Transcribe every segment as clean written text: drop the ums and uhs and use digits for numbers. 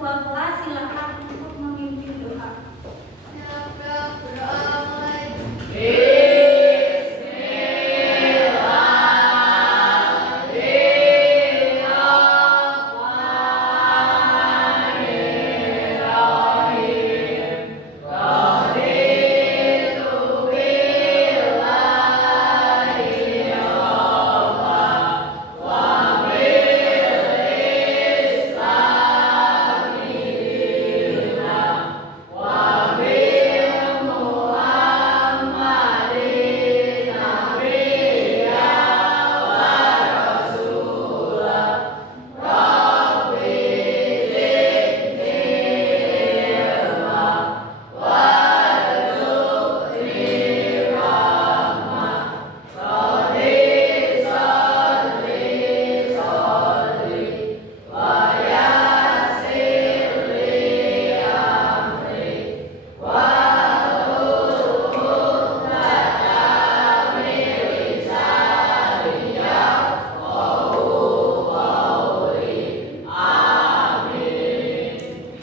ketua kelas silakan untuk memimpin doa.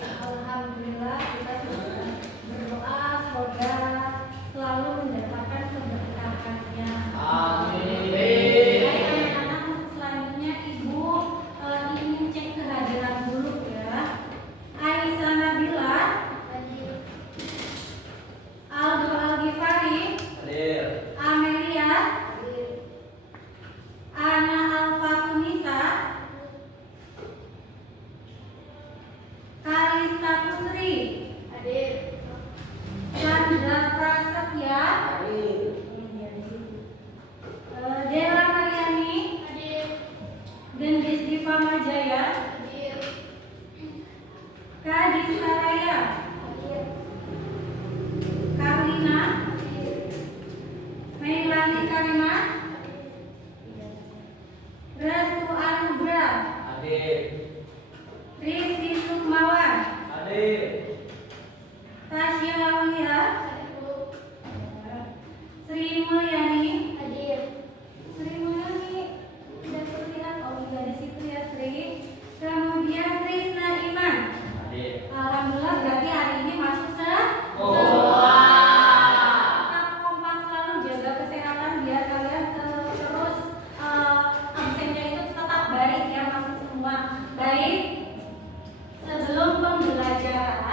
Alhamdulillah kita sudah berdoa semoga selalu mendapatkan keberkahannya. Amin. Baik anak-anak, untuk selanjutnya Ibu ingin cek kehadiran dulu ya. Aisyah Nabila, Aldo Algifari, Hadir. Amelia, Ana Alfatunisa, Kalista Putri, Chandra Prasetya, Dela Mariani, Gendis Diva Majaya, Kadis Saraya, Karlina, Meilani Karima, Restu Anugrah, Hadir. Rizky Sukmawan, Hadir. Tasya Aulia, Sri Mulyani, Sri Mulyani tidak terlihat, oh iya di situ ya Sri. Kemudian Krisna Iman. Hadir. Alhamdulillah berarti hari ini masuk semua. Oh. Tetap kompak selalu jaga kesehatan biar kalian terus absennya itu tetap baik ya, masuk semua baik. Sebelum pembelajaran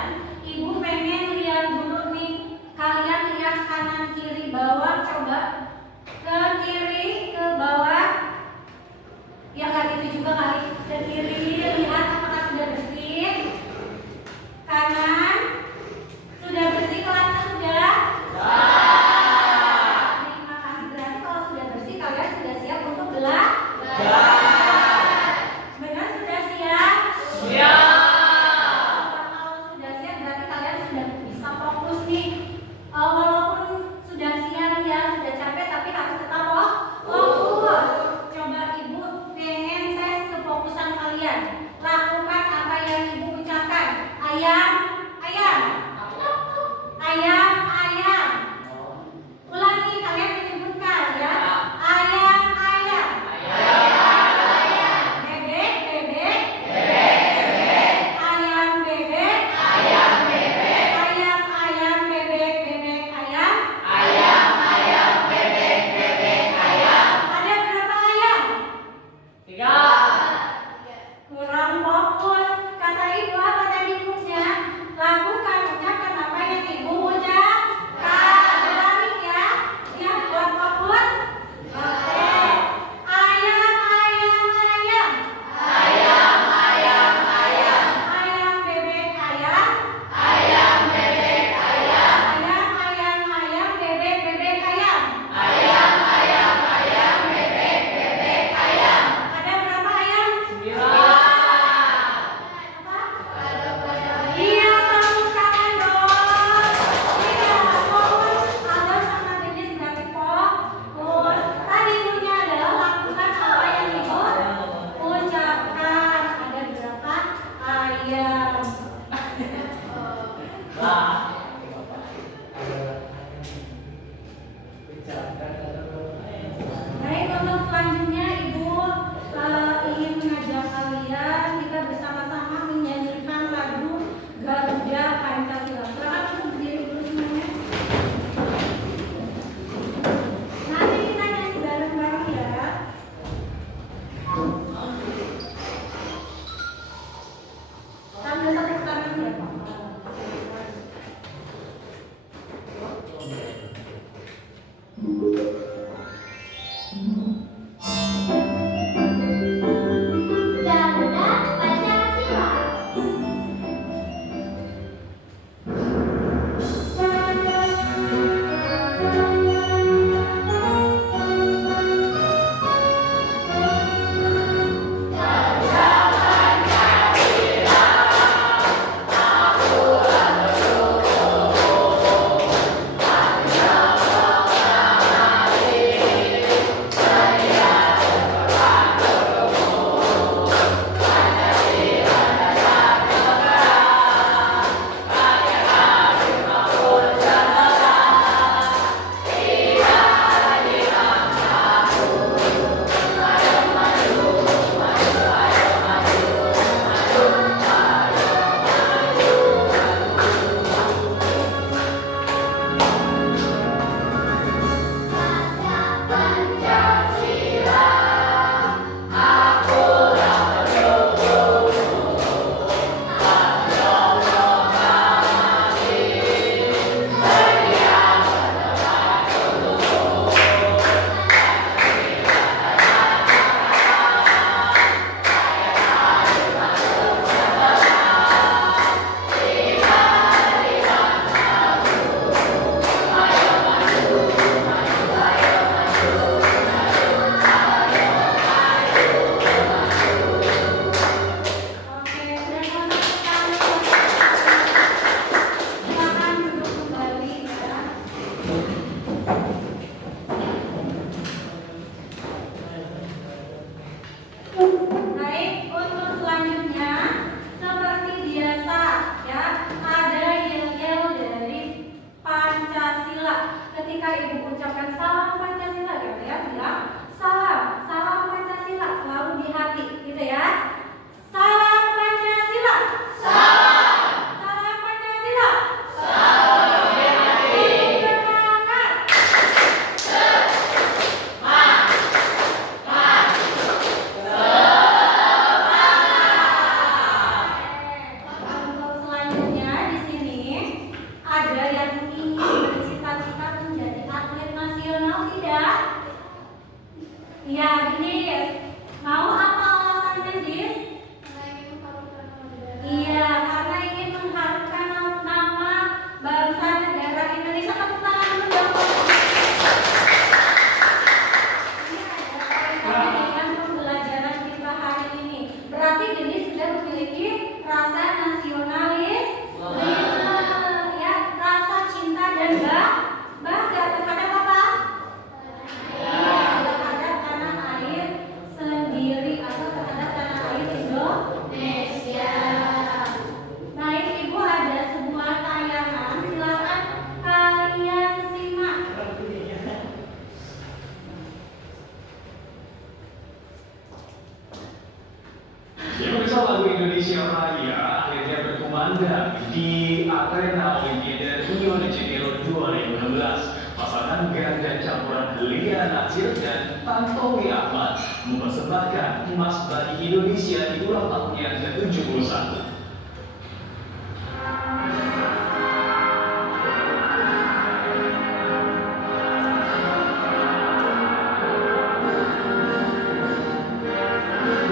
bangga di arena Olimpiade Rio de Janeiro 2016. Pasangan ganda campuran Lia Natsir dan Tantowi Ahmad mempersembahkan emas bagi Indonesia di ulang tahun yang ke-71.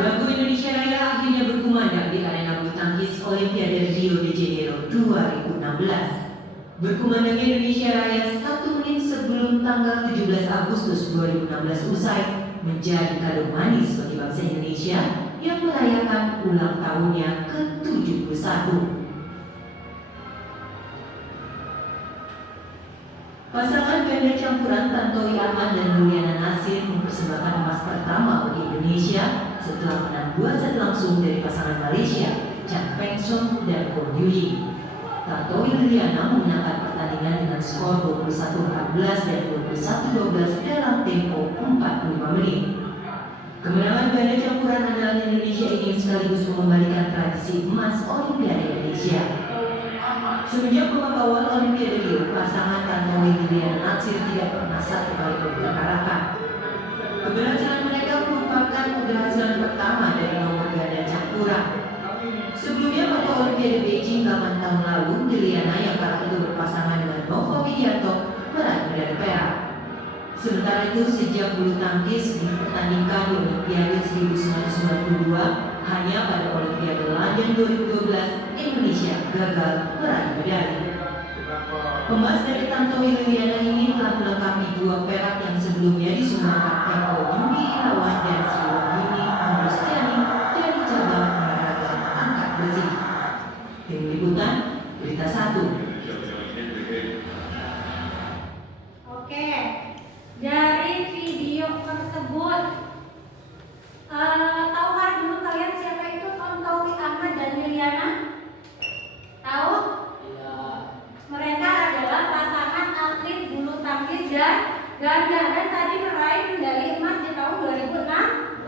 Lagu Indonesia Raya akhirnya berkumandang di arena bulu tangkis Olimpiade Rio de Janeiro 2016. Berkumandangnya Indonesia Raya 1 menit sebelum tanggal 17 Agustus 2016 usai menjadi kado manis bagi bangsa Indonesia yang merayakan ulang tahunnya ke-71. Pasangan ganda campuran Tantowi Ahmad dan Liliana Natsir mempersembahkan emas pertama bagi Indonesia setelah menang 2 set langsung dari pasangan Malaysia, Chan Peng Son dan Ko Yu Ying. Tantowi Liliana memenangkan pertandingan dengan skor 21-14 dan 21-12 dalam tempo 45 menit. Kemenangan ganda campuran andalan Indonesia ini sekaligus mengembalikan tradisi emas Olimpiade Indonesia. Semenjak babak awal Olimpiade Rio, pasangan Tantowi Liliana Natsir tidak pernah satu kali bertengkar. Keberhasilan mereka merupakan keberhasilan pertama dari nomor ganda campuran. Sebelumnya pada Olimpiade Beijing 8 tahun lalu, Liliana yang kala itu berpasangan dengan Nova Widianto meraih medali perak. Sementara itu, sejak bulu tangkis dipertandingkan di Olimpiade 1992, hanya pada Olimpiade London 2012, Indonesia gagal meraih medali. Emas dari Tantowi Liliana ini telah melengkapi 2 perak yang sebelumnya disumbangkan Eko Yudi Irawan dan Sri Wahyuni Agustiani dari cabang olahraga angkat besi. Tim Liputan, Berita 1. Oke, dari video tersebut, tahukah dulu kalian siapa itu Tantowi Ahmad dan Liliana? Tahu? Mereka adalah pasangan atlet bulu tangkis dan ganda dan tadi meraih medali emas di tahun 2016.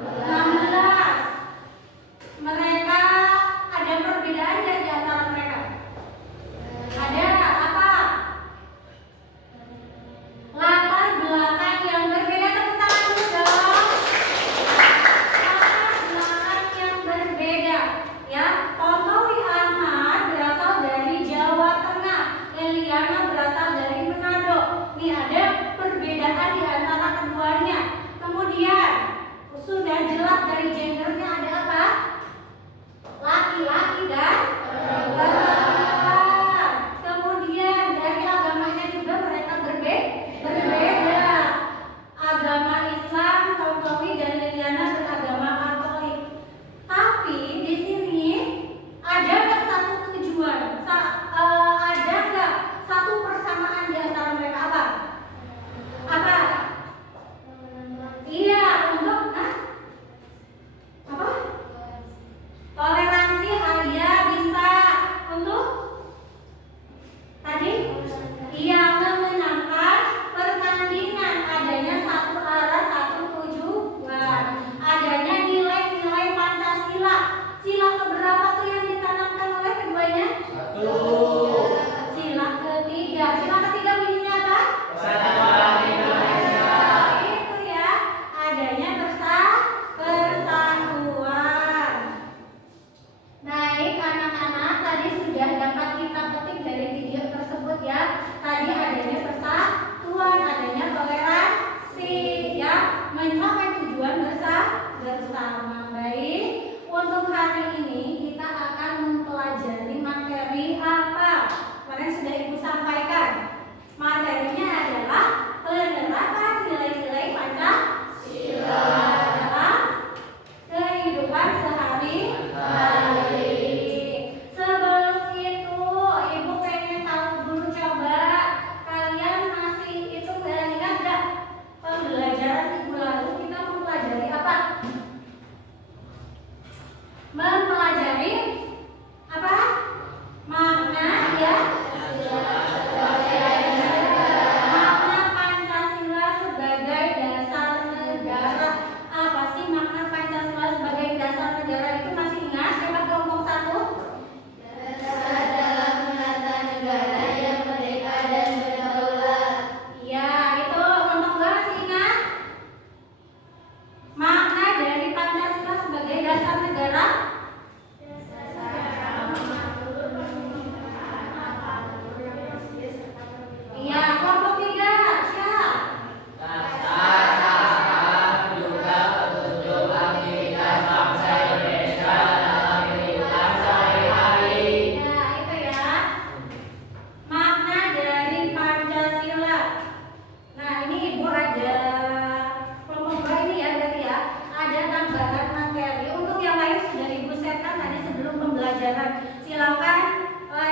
pembelajaran. Silakan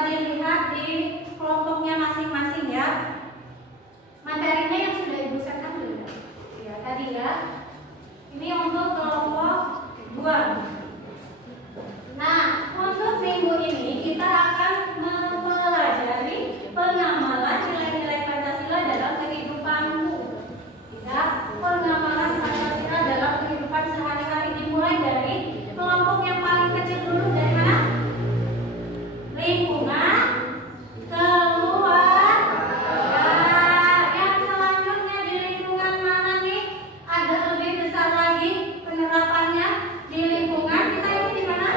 dilihat di kelompoknya masing-masing ya. Materinya yang sudah Ibu setkan belum? Ya, tadi ya. Ini untuk kelompok 2. Nah, untuk minggu ini kita akan mempelajari pengamalan nilai-nilai Pancasila dalam kehidupanmu. Ya, pengamalan Pancasila dalam kehidupan sehari-hari dimulai dari kelompok yang paling kecil dulu, dari mana? Lingkungan, keluarga. Yang selanjutnya di lingkungan mana nih? Agak lebih besar lagi penerapannya di lingkungan kita ini di mana?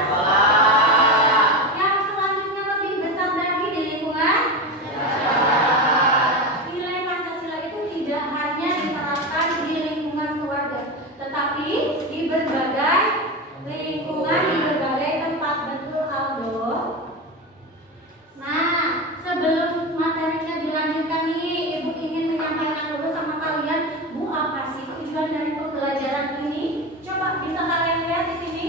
Yang selanjutnya lebih besar lagi di lingkungan. Nilai Pancasila itu tidak hanya diterapkan di lingkungan keluarga, tetapi di berbagai lingkungan, di berbagai tempat. Betul, Aldo? Nah, sebelum materinya dilanjutkan nih, Ibu ingin menyampaikan dulu sama kalian, Bu, apa sih tujuan dari pembelajaran ini? Coba bisa kalian lihat di sini.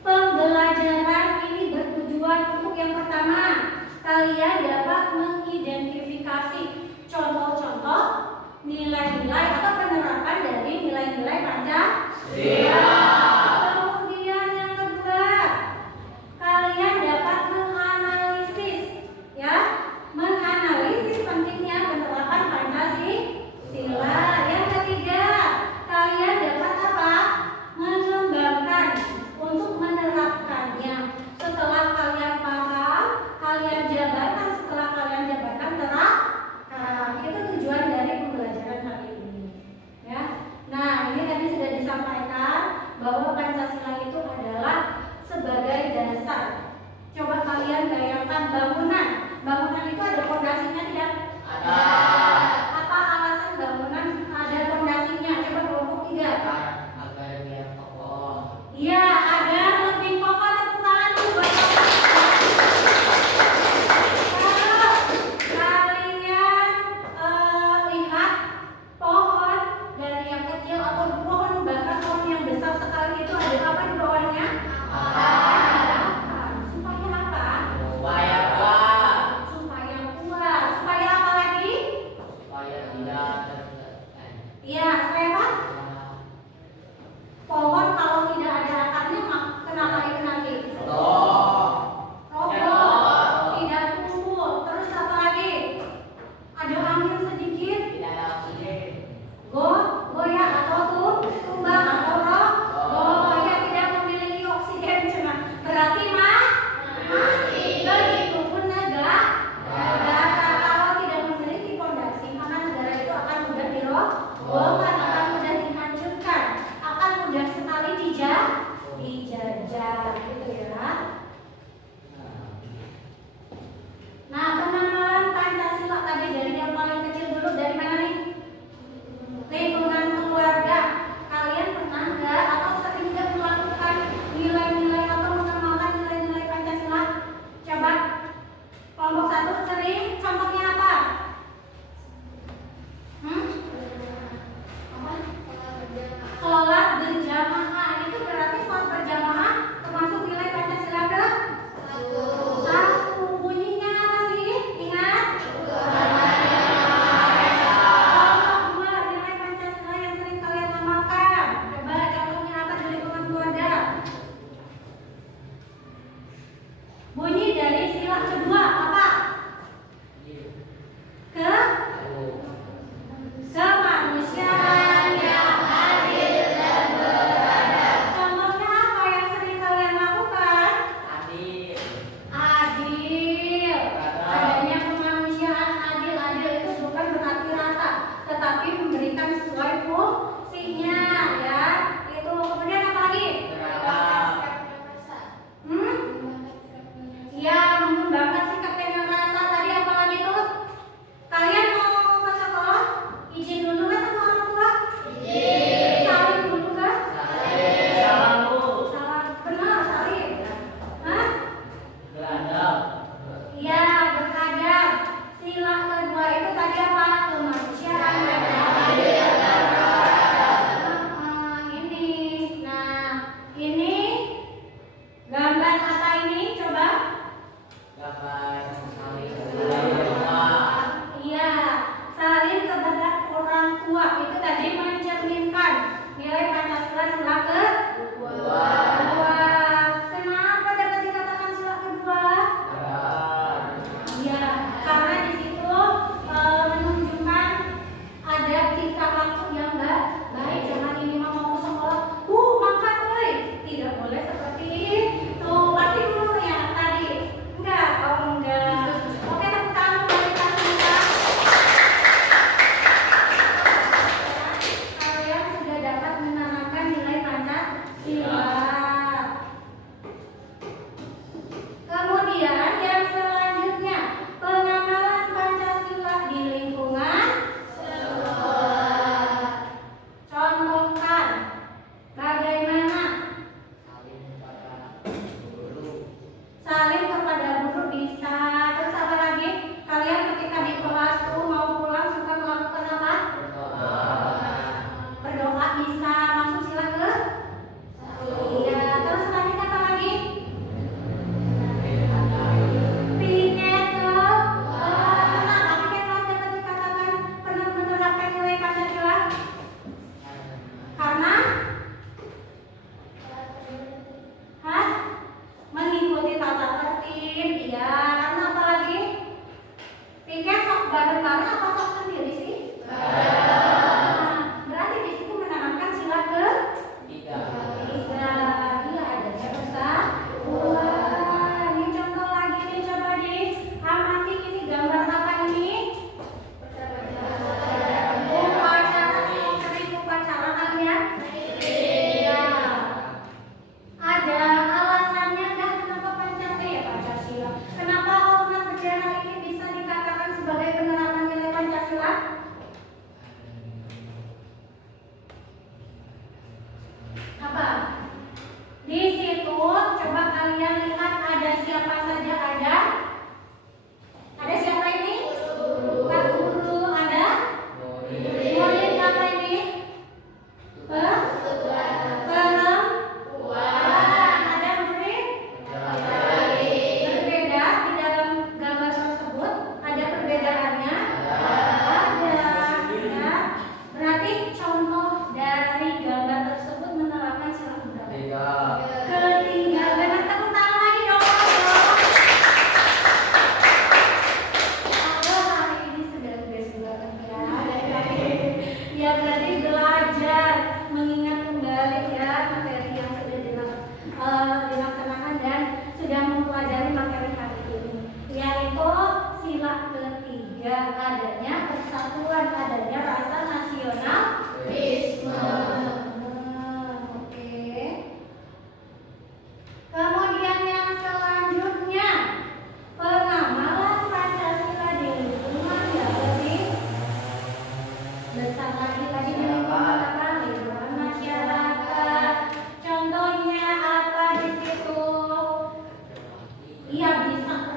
Pembelajaran ini bertujuan untuk yang pertama, kalian dapat mengidentifikasi contoh-contoh nilai-nilai atau penerapan dari nilai-nilai Pancasila. Kemudian yang kedua, kalian dapat menganalisis, ya, menganalisis pentingnya penerapan Pancasila. Yang ketiga, kalian dapat apa? Mengembangkan untuk menerapkannya. Setelah kalian paham, kalian jabarkan. Setelah kalian jabarkan, terapkan. Itu tujuan dari pembelajaran kali ini. Ya. Nah, ini tadi sudah disampaikan bahwa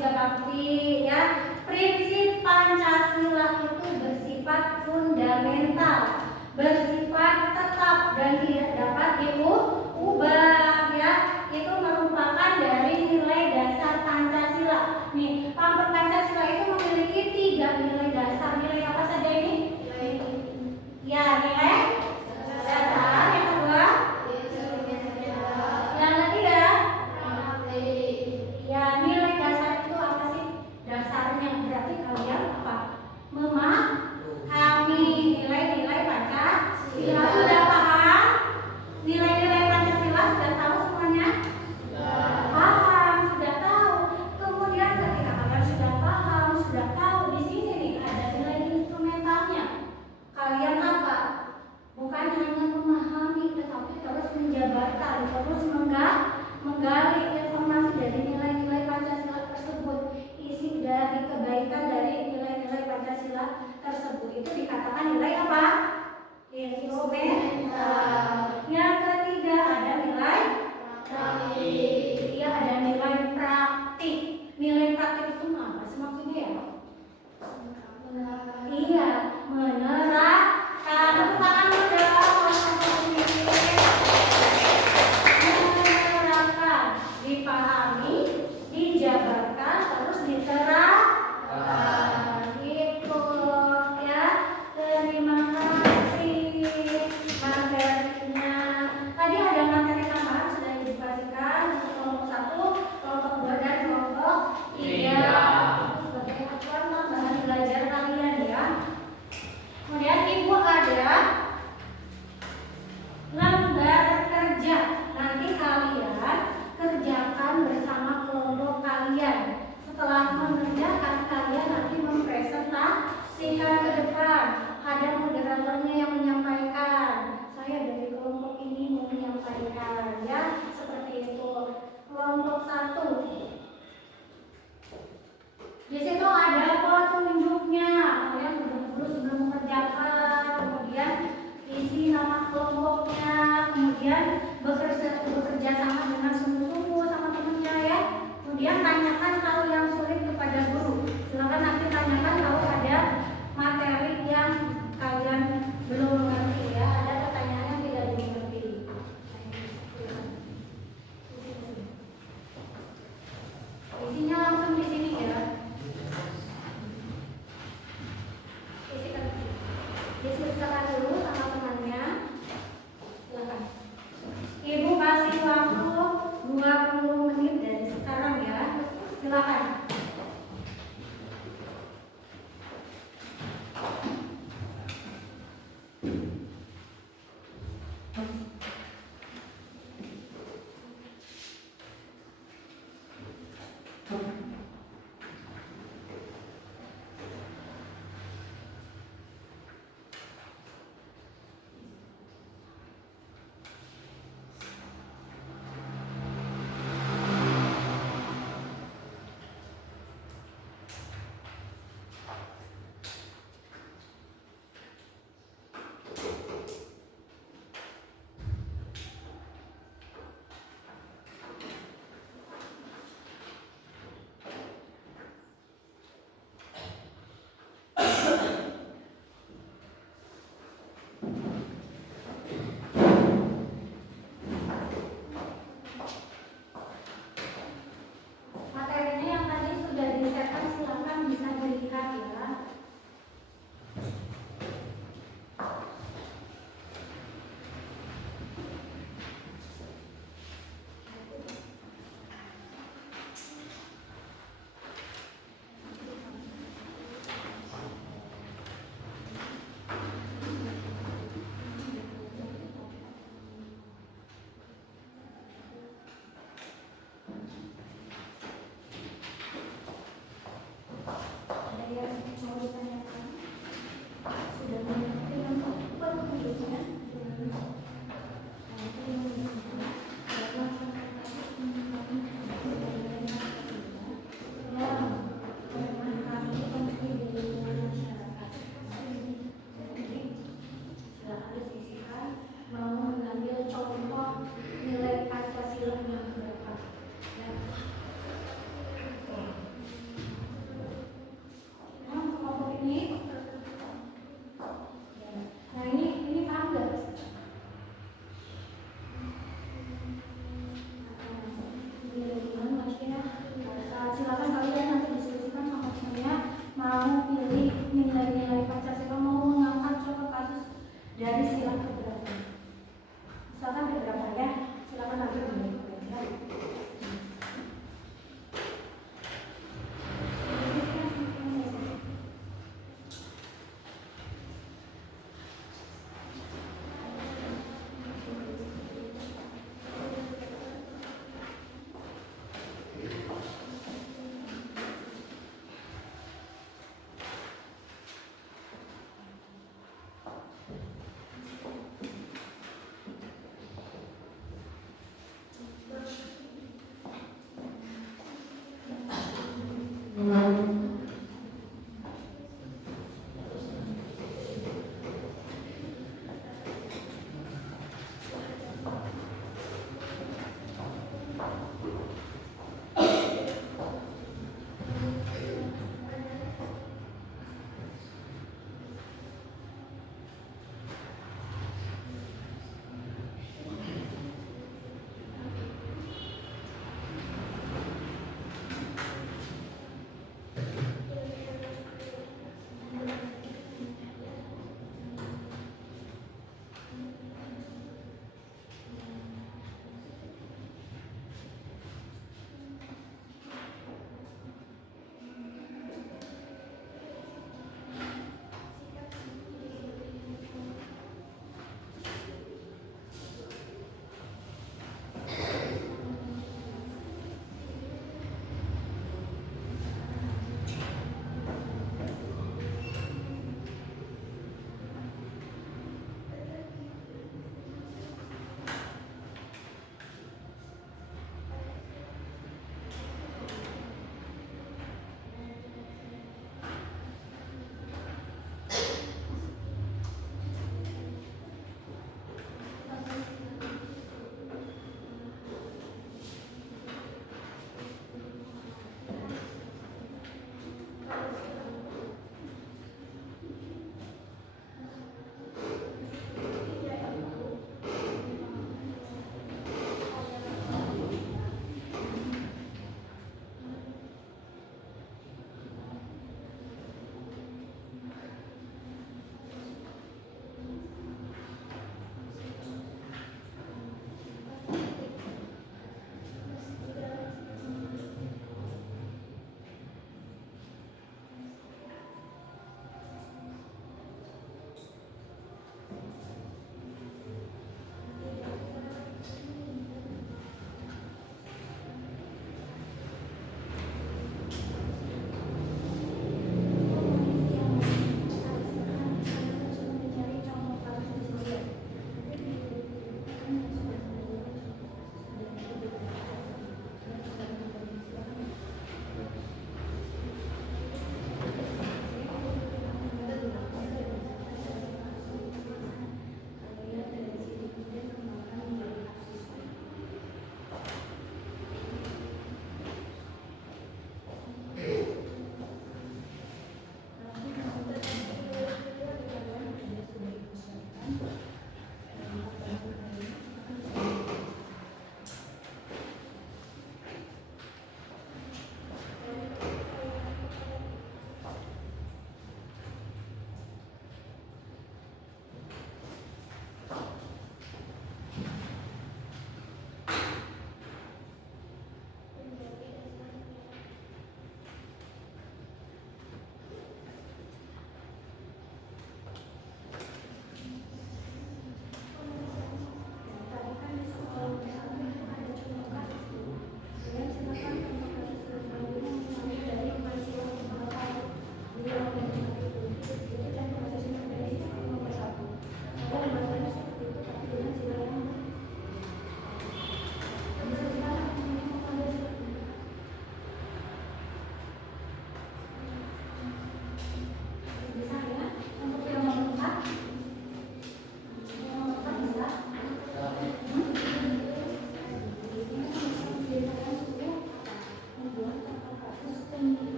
kerja bakti ya. Prinsip Pancasila itu bersifat fundamental, bersifat tetap dan tidak dapat diubah ya. Itu merupakan dari nilai dasar Pancasila. Nih, pamflet Pancasila itu memiliki 3 nilai dasar. Nilai apa saja ini? Ya, nilai dasar. Yang kedua, yang ketiga, ya nilai dasar itu apa sih? Dasarnya berarti kalian apa? Memahami nilai-nilai Pancasila. Sudah paham? Nilai-nilai Pancasila sudah tahu semuanya? Paham, sudah tahu. Kemudian ketika kalian sudah paham, sudah tahu, di sini nih ada nilai instrumentalnya. Kalian apa? Bukan hanya memahami, tetapi terus menjabarkan, terus menggali informasi dari nilai-nilai Pancasila tersebut. Isi dari kebaikan dari nilai-nilai Pancasila tersebut itu dikatakan nilai apa? Instrumental. Yang ketiga ada nilai praktik. Iya, ada nilai praktik. Nilai praktik itu apa sih maksudnya ya? Iya, menerapkan. Tepuk tangan dulu dong. Menerapkan, dipahami, dijabarkan, terus diterapkan. Gitu ya. Terima kasih materinya. Tadi ada materi tambahan sudah didiskusikan untuk kelompok 1, kelompok 2 dan kelompok 3. Sebagai acuan tambahan belajar kalian ya. Kemudian ibu ada lembar kerja. Nanti kalian kerjakan bersama kelompok kalian. Setelah mengerjakan, kalian nanti mempresentasikan ke depan. Ada moderatornya yang menyampaikan. Saya dari kelompok ini mau menyampaikan ya, seperti itu. Kelompok 1. Di situ ada petunjuknya. Kalian dulu sebelum mengerjakan, kemudian isi nama kelompoknya, kemudian bekerja sama dengan sungguh-sungguh sama temennya ya. Kemudian tanyakan hal yang sulit kepada guru. Silakan nanti tanyakan kalau ada materi yang kalian belum mengerti ya. Ada pertanyaan yang tidak dimengerti. Isinya langsung di sini ya. Diskusikan dulu sama temannya. Silakan. Ibu kasih waktu 20 menit dari sekarang ya. Silakan. Materinya yang tadi sudah disetan, silakan bisa dilihat ya. Ada yang mau ditanyakan? Sudah mengerti yang petunjuknya? Mau mengambil contoh nilai Pancasila yang berapa?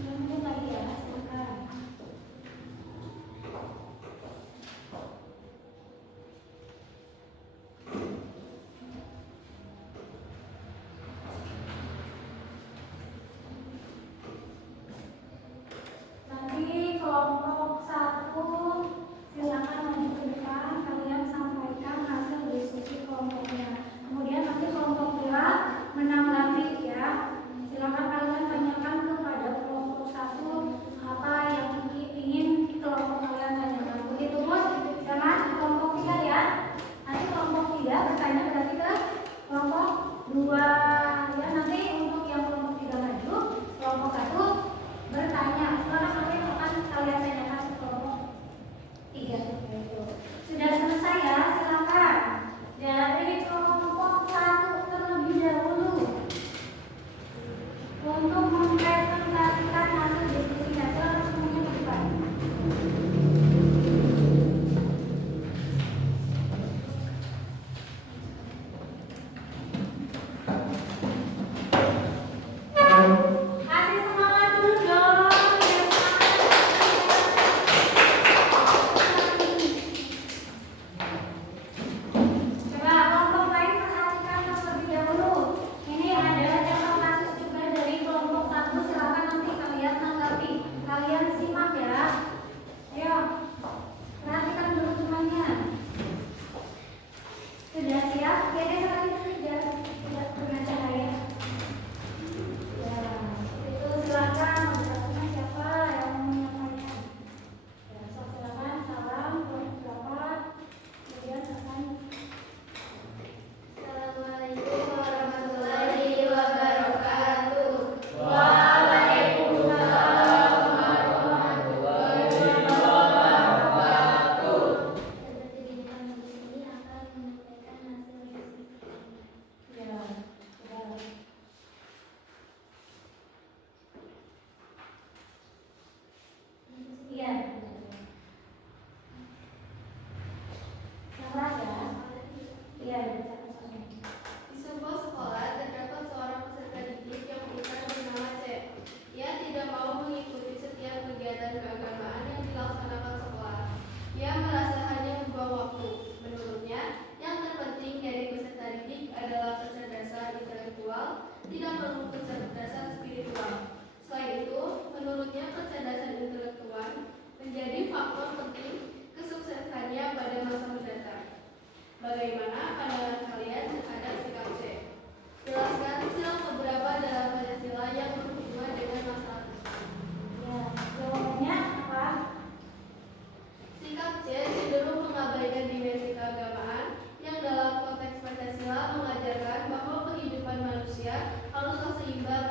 Mungkin lagi ya, silakan. Nanti kelompok 1 silakan maju ke depan, kalian sampaikan hasil diskusi kelompoknya. Kemudian nanti kelompok 2 menanggapi ya. Silakan kalian tanyakan kepada kelompok 1 apa yang ingin kelompok kalian tanyakan. Begitu pun dengan kelompok 3 ya. Nanti kelompok 3 bertanya berarti ke kelompok 2 ya. Nanti untuk yang kelompok 3 maju, kelompok 1 bertanya. Silakan nanti akan kalian tanyakan ke kelompok 3. Sudah selesai ya, silakan. Dari kelompok 1 terlebih dahulu untuk mempresentasikan hasil diskusinya. Silakan semuanya ke depan. Kasih semangat dulu dong. Coba kelompok lain perhatikan terlebih dahulu. Ini ada contoh kasus juga dari kelompok 1. Silakan nanti kalian tanggapi. Kalian simak ya. Ayo, perhatikan dulu semuanya. Sudah siap? Oke, sekarang sudah dengan cahaya. Ya, itu silakan. Berikutnya siapa yang mau menyampaikan? Ya, silakan. Salam, berapa? Kemudian akan. Assalamualaikum warahmatullahi wabarakatuh. Waalaikumsalam warahmatullahi wabarakatuh. Seperti di depan di sini akan menyampaikan hasil diskusi. Ya, sudah. Iya. Salah ya. Iya, bisa. Di sebuah sekolah terdapat seorang peserta didik yang bukan bernama C. Ia tidak mau mengikuti setiap kegiatan keagamaan yang dilaksanakan sekolah. Ia merasa hanya membuang waktu. Menurutnya, yang terpenting dari peserta didik adalah kecerdasan intelektual, tidak perlu kecerdasan spiritual. Selain itu, menurutnya kecerdasan intelektual menjadi faktor penting kesuksesannya pada masa mendatang. Bagaimana pandangan kalian terhadap sikap C? Jelaskan sila beberapa dalam Pancasila yang berhubungan dengan masalah tersebut. Ya, jawabannya apa? Sikap C cenderung mengabaikan dimensi keagamaan yang dalam konteks Pancasila mengajarkan bahwa kehidupan manusia haruslah seimbang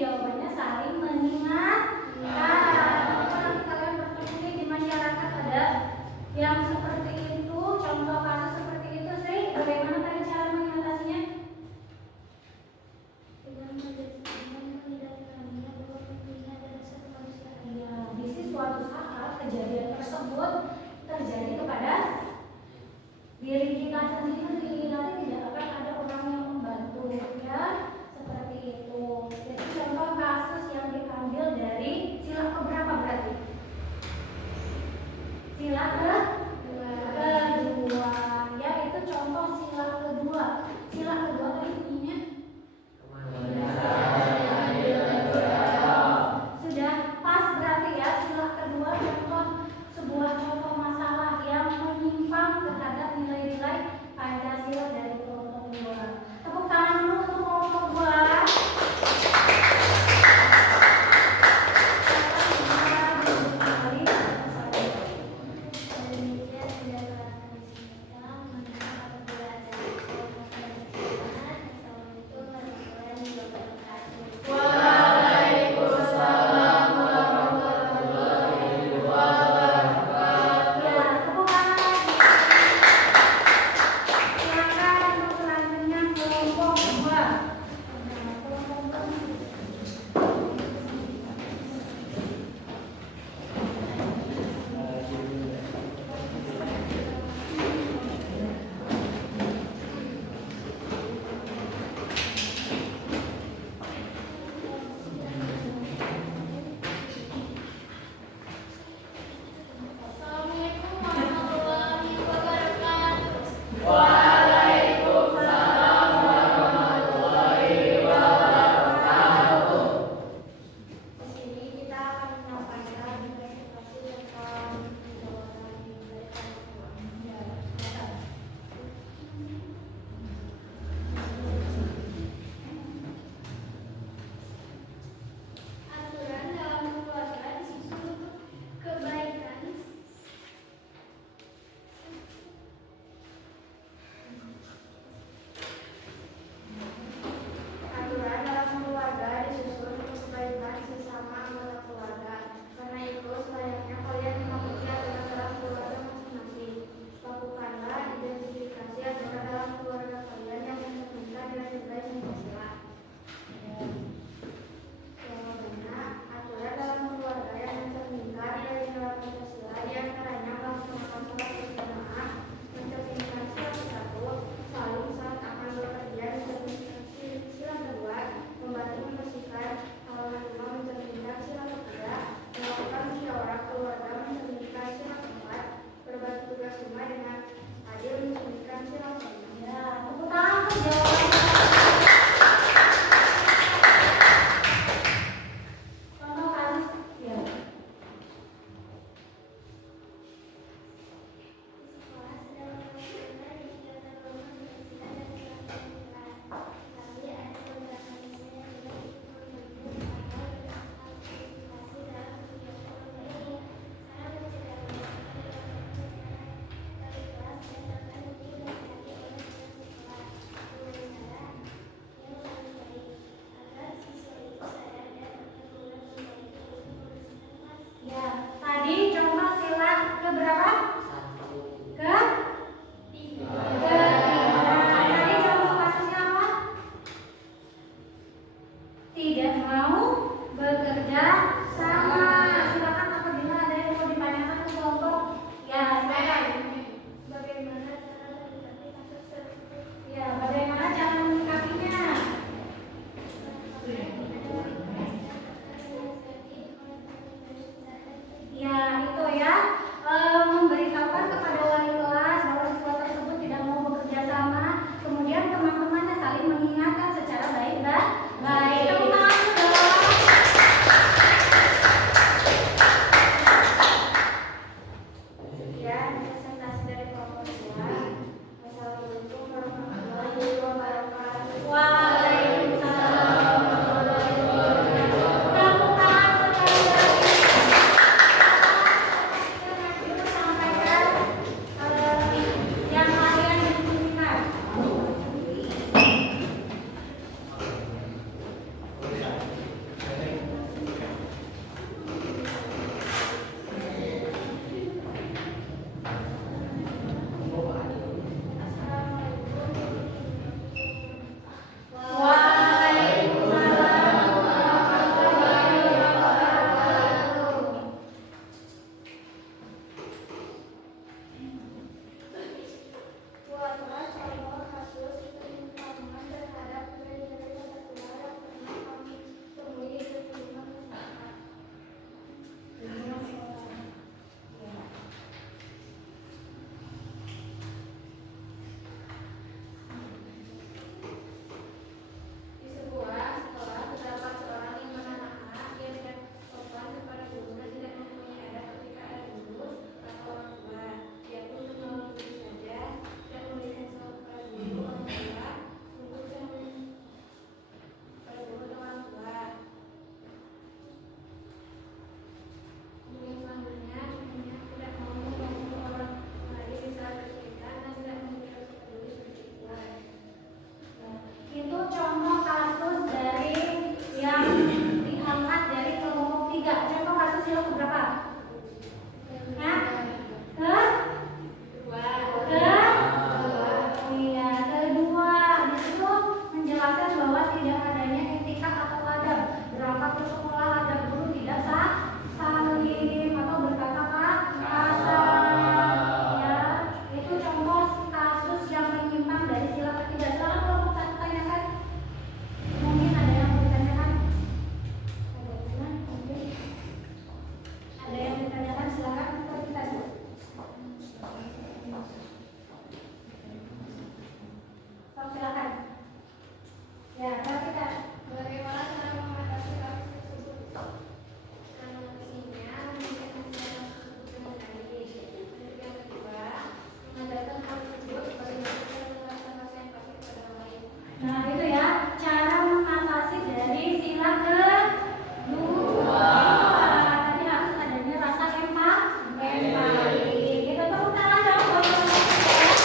jawabannya saling mengingatkan. Kalau kalian bertemu nih di masyarakat ada yang seperti itu, contoh kasus seperti itu, Sri, bagaimana tadi cara mengatasinya? Ya, di suatu saat kejadian tersebut terjadi kepada diri kita sendiri, nanti tidak akan ada orang yang membantu, ya, seperti itu. Jadi contoh kasus yang diambil dari sila keberapa berarti? Sila kedua, ya, itu contoh sila kedua. Sila kedua tadi bunyinya sudah pas berarti ya. Sila kedua contoh sebuah contoh masalah yang menyimpang terhadap nilai-nilai Pancasila dari kelompok 2. Tepuk tangan dulu untuk kelompok 2. Kemudian teman-temannya saling mengingatkan secara baik-baik. Tepuk tangan tidak adanya etikat atau adab. Berangkat ke sekolah ada guru tidak salim atau berkata kasar. Ya, itu contoh kasus yang menyimpang dari sila ketiga. Sekarang kelompok satu tanyakan. Mungkin ada yang mau ditanyakan? Ada yang ditanyakan, silakan kita dulu. Silakan. Ya, kita Bagaimana cara mengatasi kasus tersebut? Mengatasinya mungkin bisa dengan tadi. Yang kedua, mengadakan hal tersebut bagaimana rasa rasa yang pakai pada orang lain. Nah, itu ya cara mengatasi dari sila kedua. Tadi harus adanya rasa empati. Kita tepuk tangan dong buat teman-teman.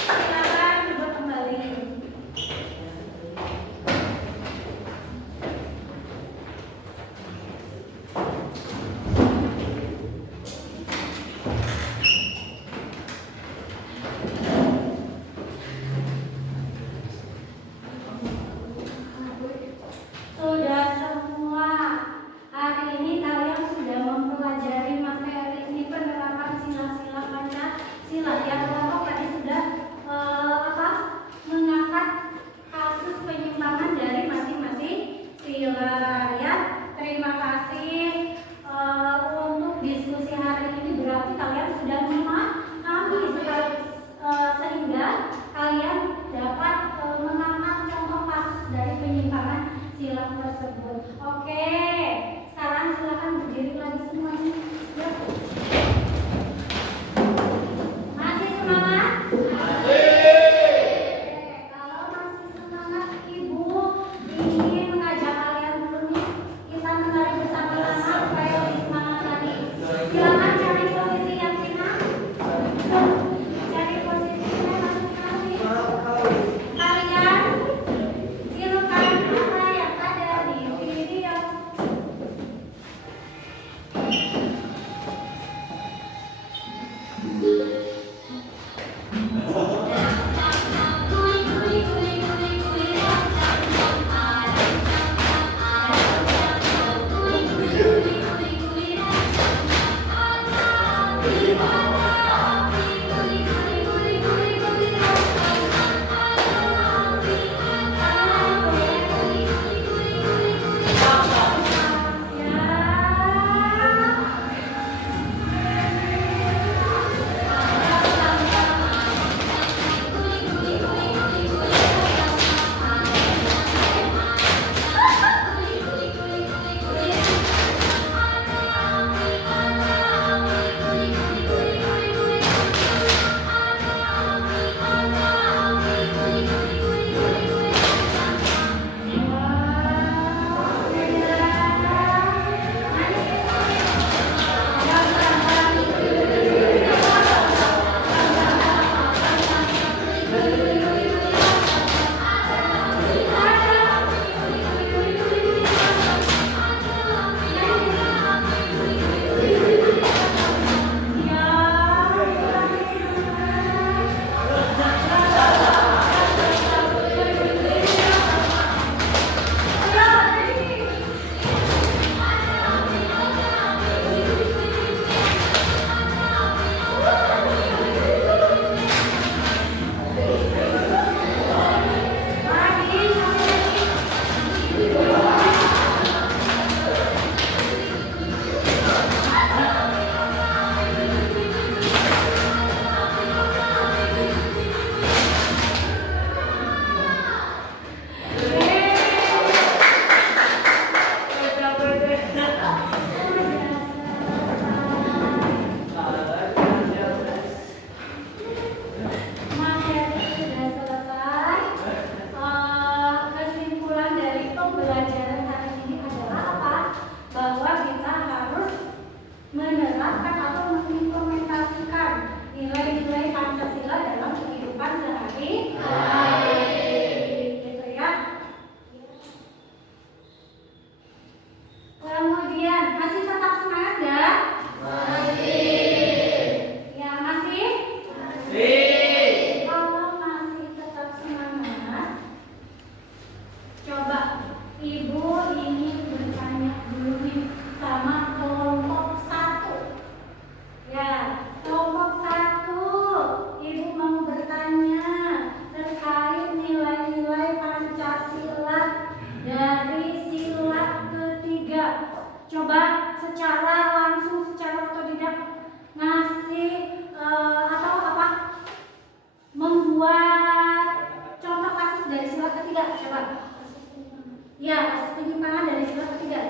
Silakan coba kembali. Sudah semua. Hari ini kalian sudah mempelajari materi ini penerapan sila-sila Pancasila. Yang kelompok tadi sudah mengangkat kasus penyimpangan dari masing-masing sila. Ya, terima kasih untuk diskusi hari ini. Berarti kalian sudah memahami sehingga kalian dapat mengangkat contoh kasus dari penyimpangan sila tersebut. Oke, sekarang silakan berdiri lagi semuanya. Ya. Masih semangat? Oke, kalau masih semangat, Ibu ingin mengajak kalian dulu nih, kita menari bersama-sama supaya lebih semangat lagi. Silakan cari posisi yang tenang. Cari posisinya masing-masing. Kalian tirukan apa yang ada di video. Coba. Ya, kasus penyimpangan dari sila ketiga.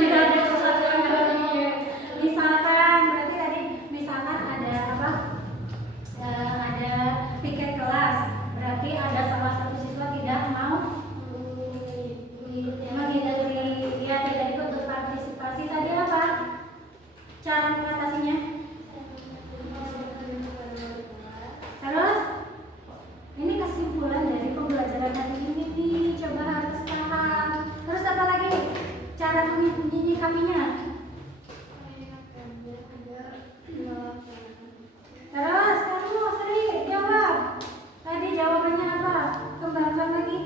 Tidak ada kesatuan dalam piket. Misalkan, berarti tadi misalkan ada apa? Ada piket kelas. Berarti ada salah satu siswa tidak mau mengikuti, dia tidak ikut berpartisipasi. Tadi apa? Cara mengatasinya? Terus, ini kesimpulan dari pembelajaran hari ini nih, coba harus paham. Terus apa lagi? Cara menyikapinya? Terus, kamu Sri, jawab. Tadi jawabannya apa? Kembangkan lagi.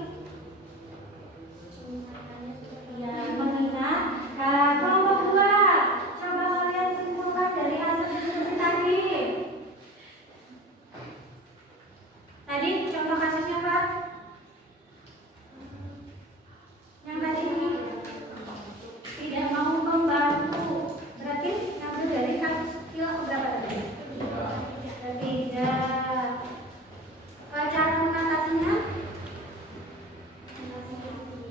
Ya, mengingat kelompok 2. Coba kalian simpulkan dari hasil diskusi tadi. Tadi contoh kasusnya apa? Yang tadi ini tidak mau membantu. Berarti ngambil dari kasus kecil berapa tadi? Ketiga. Cara mengatasinya?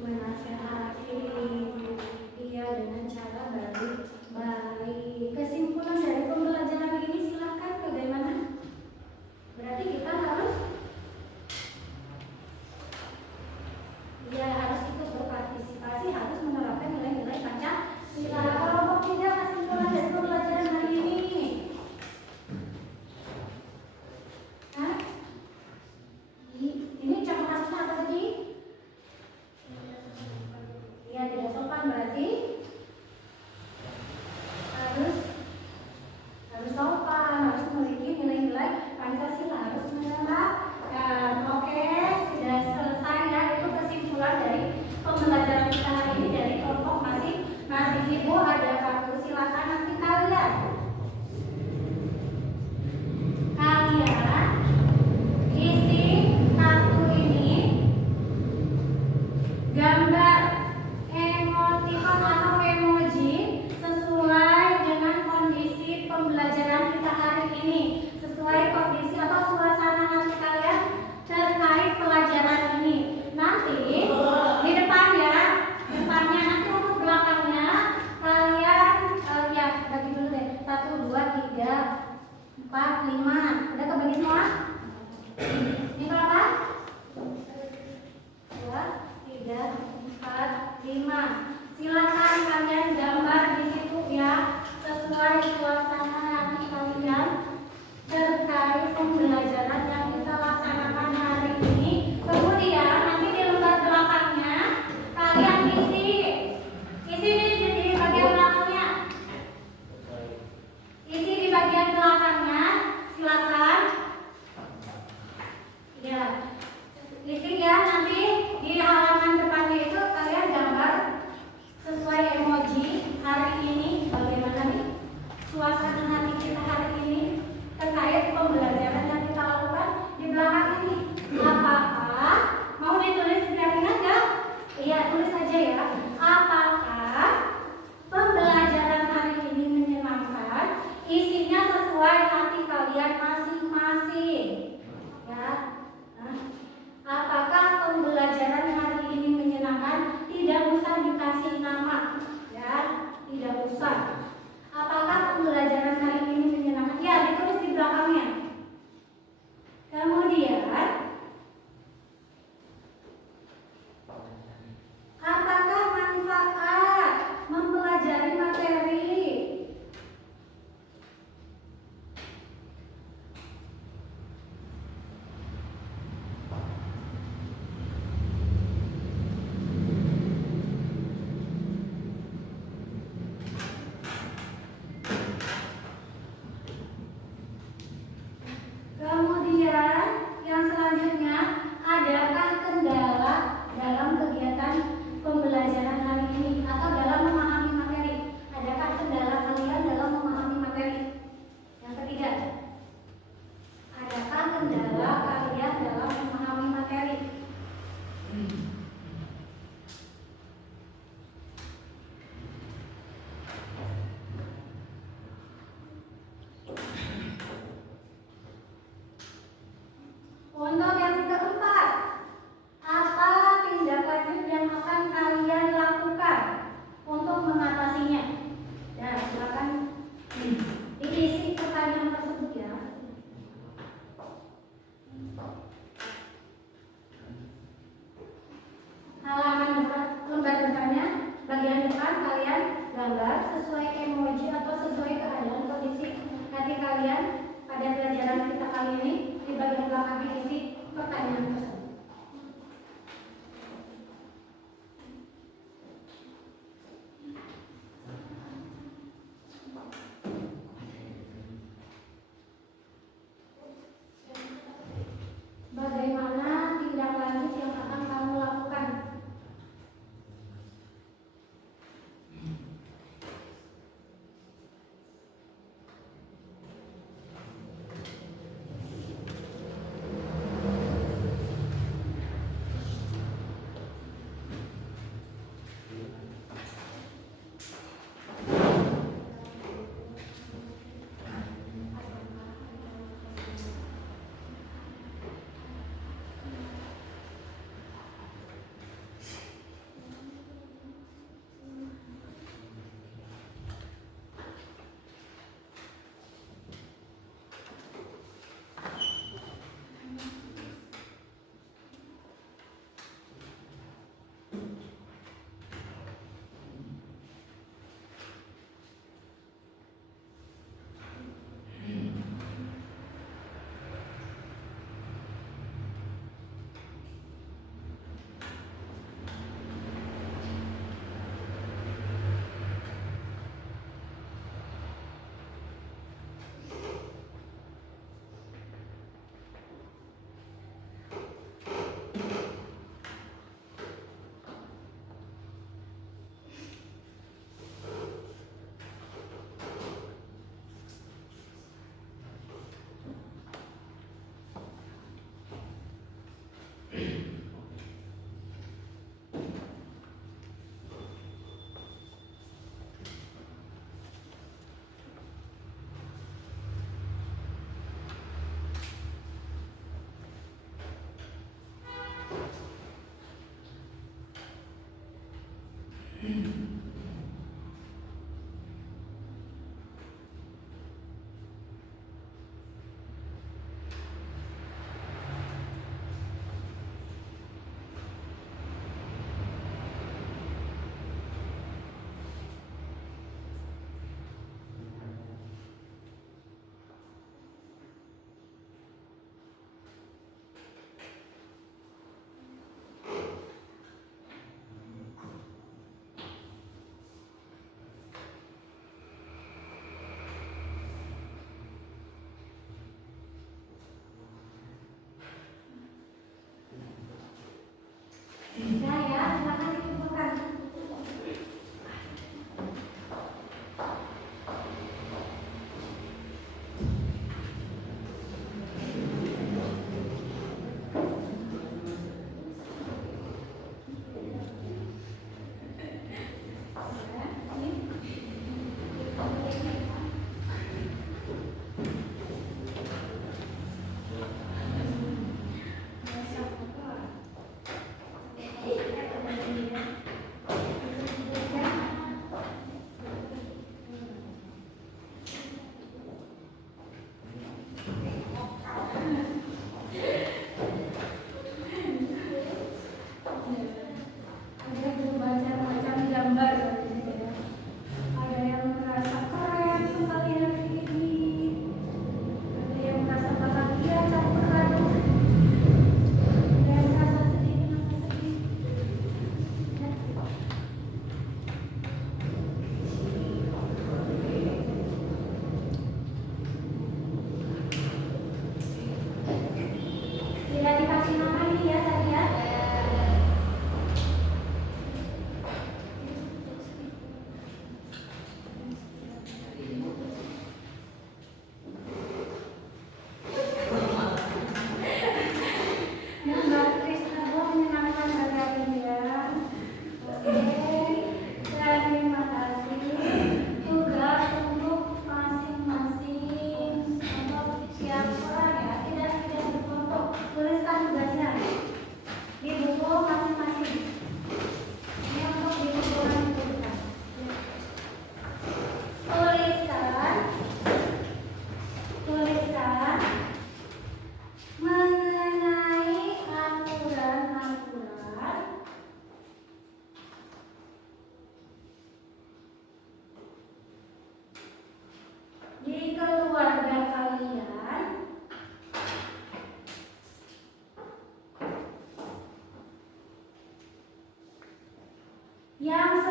Menasehati. Iya, dengan cara baik-baik. Kesimpulan dari pembelajaran ini silakan bagaimana? Berarti kita harus ikut berpartisipasi, harus menerapkan nilai-nilai Pancasila. Kelompok 3 kesimpulan dari pembelajaran hari ini. Hah? Ini contoh kasusnya apa tadi? Ya, tidak sopan berarti harus sopan, harus memiliki nilai-nilai Pancasila, harus menerapkan. Oke, sudah selesai ya, itu kesimpulan dari pembelajaran kita hari ini dari kelompok masing-masing. Ibu ada kartu, silakan nanti kalian isi kartu ini gambar emoticon atau emoji sesuai dengan kondisi pembelajaran kita hari ini, sesuai kondisi atau suasana hati kalian terkait pelajaran ini. Nanti di depannya nanti untuk belakangnya kalian ya bagi dulu deh 1, 2, 3, 4, 5. Udah kebagi semua? Ini berapa? 2, 3, 4, 5. Silakan kalian gambar di situ ya, sesuai suasana hati kalian terkait pembelajaran yang kita laksanakan hari ini. Kemudian nanti di lembar belakangnya kalian isi di bagian belakangnya. Isi di bagian belakangnya, silakan. sekalian, pada pelajaran kita kali ini di bagian belakang isi pertanyaan tersebut. Bagaimana tindak lanjut yang akan kamu lakukan?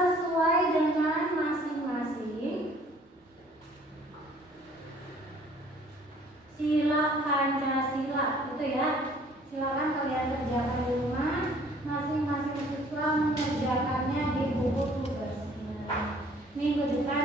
sesuai dengan masing-masing sila Pancasila, itu ya. Silakan kalian kerjakan di rumah, masing-masing siswa mengerjakannya di buku tugasnya. Minggu depan